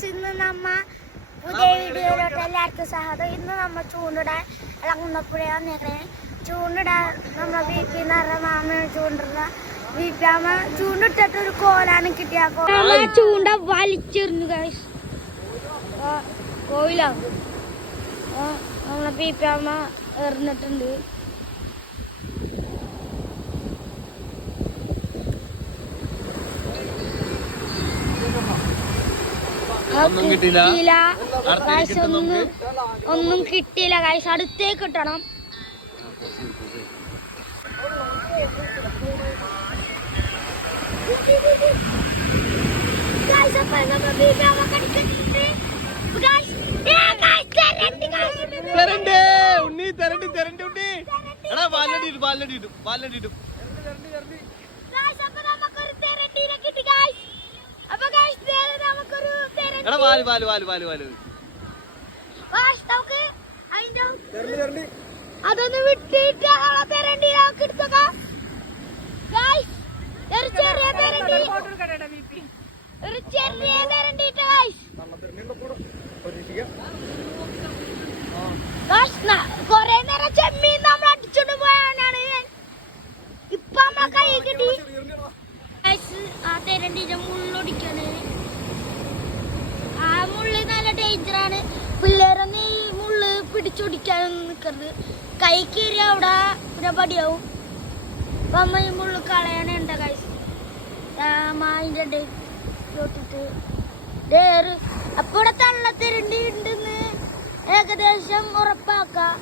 Guys ഇന്ന് നമ്മ പുതിയ വീഡിയോയിലോട്ട് എല്ലാവർക്കും സ്വാഗതം. ഇന്ന് നമ്മ ചൂണ്ടിടാൻ ഇളങ്ങുന്നപ്പോഴാണ് ഞങ്ങളെ ചൂണ്ടിടാൻ നമ്മുടെ വീട്ടിൽ നിറ മാമ ചൂണ്ടിടുന്ന വീട്ടാമ ചൂണ്ടിട്ടിട്ട് ഒരു കോലാണ് കിട്ടിയ ചൂണ്ട വലിച്ചെറിഞ്ഞു ഗൈസ്. കോയിലാവും നമ്മളെ വീട്ടാമ എറിഞ്ഞിട്ടുണ്ട്. ഒന്നും കിട്ടിയില്ല ഗൈസ്. അടുത്തേക്ക് കിട്ടണം. അതൊന്ന് വിട്ടിട്ട് കൊറേ നേരം ചെമ്മീൻ നമ്മൾ അടിച്ചോണ്ട് പോയാണ്. ഇപ്പൊ നമ്മളെ കൈ കിട്ടി. ആ തെരണ്ടിന്റെ മുള്ളൊടിക്കാണ്. ആ മുള്ള് നല്ല ഡേഞ്ചറാണ്. പിള്ളേരൊന്നും ഈ മുള്ള് പിടിച്ചൊടിക്കാനൊന്നും നിക്കരുത്. കൈ കീറി അവിടെ പിന്നെ പടിയാവും. അപ്പൊ അമ്മ ഈ മുള്ള് കളയാനുണ്ട കൈസ്. മായിന്റെ ഡേട്ടിട്ട് അപ്പൊ ഇവിടെ തള്ളത്തിരണ്ടി ഉണ്ടെന്ന് ഏകദേശം ഉറപ്പാക്കാം.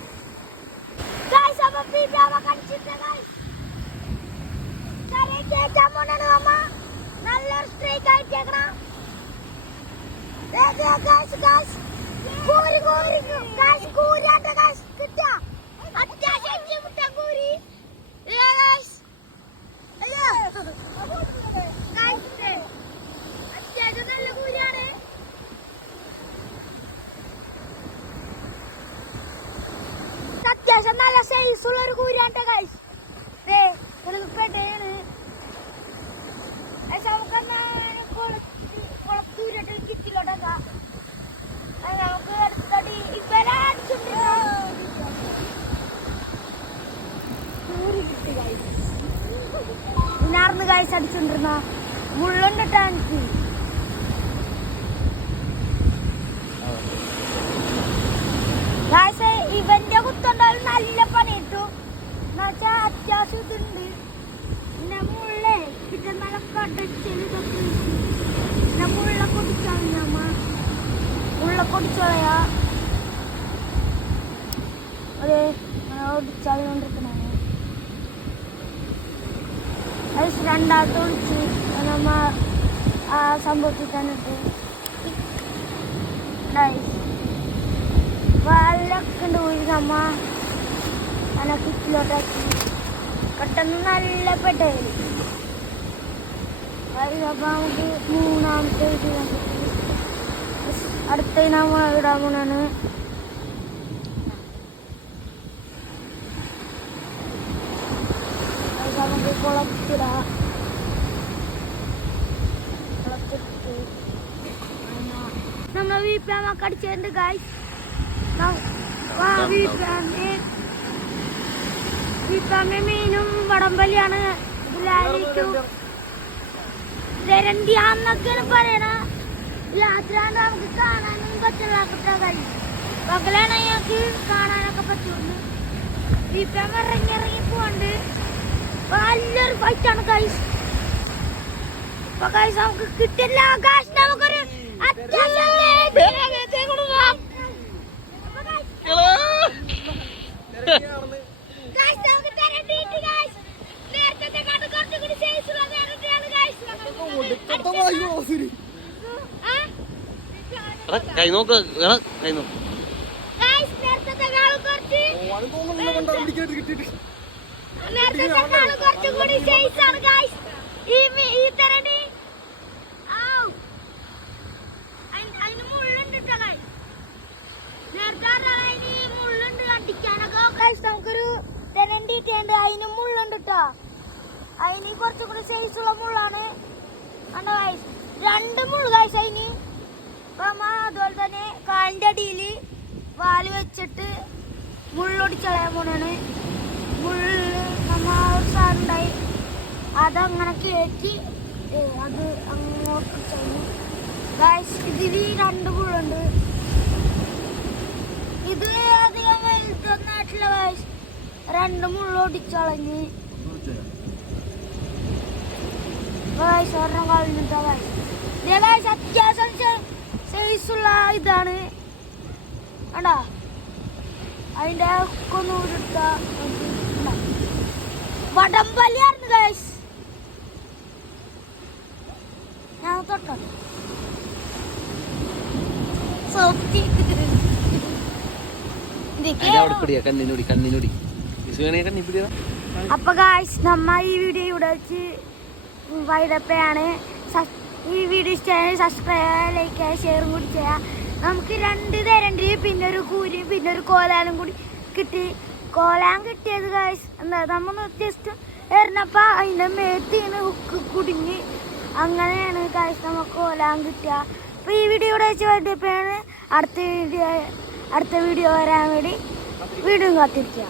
നല്ലൊരു സ്ട്രൈക്ക് ആയിട്ടേക്കണം. അത്യാവശ്യം നല്ല സൈസുള്ള ഒരു കൂരാട്ട ഗൈസ്. പെട്ടയാണ്. കുളത്തൂരിട്ട് കിറ്റിലോട്ടേക്കാം. നമുക്ക് അടുത്തോട്ട് ഇവരെ ഇന്നാർന്ന് ഗൈസ് അടിച്ചോണ്ടിരുന്ന മുള്ളുണ്ടിട്ടാ എനിക്ക്. ഗൈസ് ഇവന്റെ കുത്തുണ്ടായാലും നല്ല പണി കിട്ടും. എന്നുവെച്ചാ അത്യാവശ്യം ഇതുണ്ട്. പിന്നെ മുള്ളേ കിട്ടുന്ന കടച്ചെടുത്തൊക്കെ പിന്നെ മുള്ള പൊടിച്ചാൽ നമ്മ മുള്ള പൊടിച്ചോളയാ ഒരു ഒടിച്ചാലുകൊണ്ടിരിക്കണേ. രണ്ടാമത്തെ ഒളിച്ച് നമ്മ ആ സംഭവത്തിൽ തന്നിട്ട് വല്ലൊക്കെ ഉണ്ട് പോയി നമ്മ അങ്ങനെ കിറ്റിലോട്ടാക്കി പെട്ടെന്ന് നല്ല പെട്ടായി. അപ്പൊ നമുക്ക് മൂന്നാമത്തെ ഇത് അടുത്ത നമ്മ ഇടാൻ പോണാണ്. നമുക്ക് കുളത്തിടാം. നമ്മളെ വീപ്പാമൊക്കെ അടിച്ചിട്ടുണ്ട് ഗൈസ്. വീപ്പാമ മീനും വടംവലിയാണ്. ഇതിലായിരിക്കും രണ്ടിയാന്നൊക്കെയാണ് പറയണ. രാത്രിയാണ് നമുക്ക് കാണാനും പറ്റില്ല. പകലാണ് ഞങ്ങൾക്ക് കാണാനൊക്കെ പറ്റുള്ളൂ. വീപ്പാമ ഇറങ്ങി പോണ്ട്. നല്ലൊരു ഫൈറ്റാണ് ഗൈസ്. ഇപ്പൊ ഗൈസ് നമുക്ക് കിട്ടില്ല. ഗൈസ് നമുക്കൊരു അത്യാവശ്യം കൈ നോക്ക് കൈ നോക്ക്. നമുക്കൊരു തെരണ്ടിട്ടുണ്ട്. അതിന് മുള്ളുണ്ട് കേട്ടോ. അതിന് കുറച്ചുകൂടി സൈസുള്ള മുള്ളാണ്. രണ്ട് മുള്ളു കാഴ്ച അതിന്. അടിയിൽ വാല് വെച്ചിട്ട് മുള്ളൊടിച്ചളയാൻ പോണാണ്. മുള്ള് നമ്മ ഒരു സാധനം ഉണ്ടായി അതങ്ങനെ കയറ്റി അത് അങ്ങോട്ട് ചെന്നു. ഇതിൽ 2 മുള്ളുണ്ട്. ഇത് അധികം വലുതൊന്നായിട്ടില്ല ഗൈസ്. 2 മുള്ളൊടിച്ചളഞ്ഞ് ഒരെണ്ണം കളഞ്ഞിട്ടോ ഗൈസ്. അത്യാവശ്യം സൈസുള്ള ഇതാണ് കണ്ടാ. അതിന്റെ കൊന്നൂരിട്ട വടംവലിയായിരുന്നു ഗൈസ്. ഞാൻ തൊട്ടോ അപ്പൊ ഗൈസ് നമ്മ ഈ വീഡിയോ ഇവിടെ വെച്ച് വൈഡപ്പയാണ്. ഈ വീഡിയോ ഇഷ്ടമായി സബ്സ്ക്രൈബ് ലൈക്ക് ചെയ്യുക ഷെയറും കൂടി ചെയ്യാം. നമുക്ക് 2 തരണ്ട്, പിന്നെ ഒരു കൂരി പിന്നെ ഒരു കോലാനും കൂടി കിട്ടി. കോലാൻ കിട്ടിയത് ഗൈസ് എന്താ നമ്മൾ ജസ്റ്റ് എറിഞ്ഞപ്പോ അതിന്റെ മേത്തിന് ഹുക്ക് കുടുങ്ങി. അങ്ങനെയാണ് ഗൈസ് നമുക്ക് കോലാൻ കിട്ടുക. അപ്പൊ ഈ വീഡിയോ ഇവിടെ വെച്ച് വൈഡപ്പയാണ്. അടുത്ത വീഡിയോ വരാൻ വേണ്ടി വീണ്ടും കാത്തിരിക്കുക.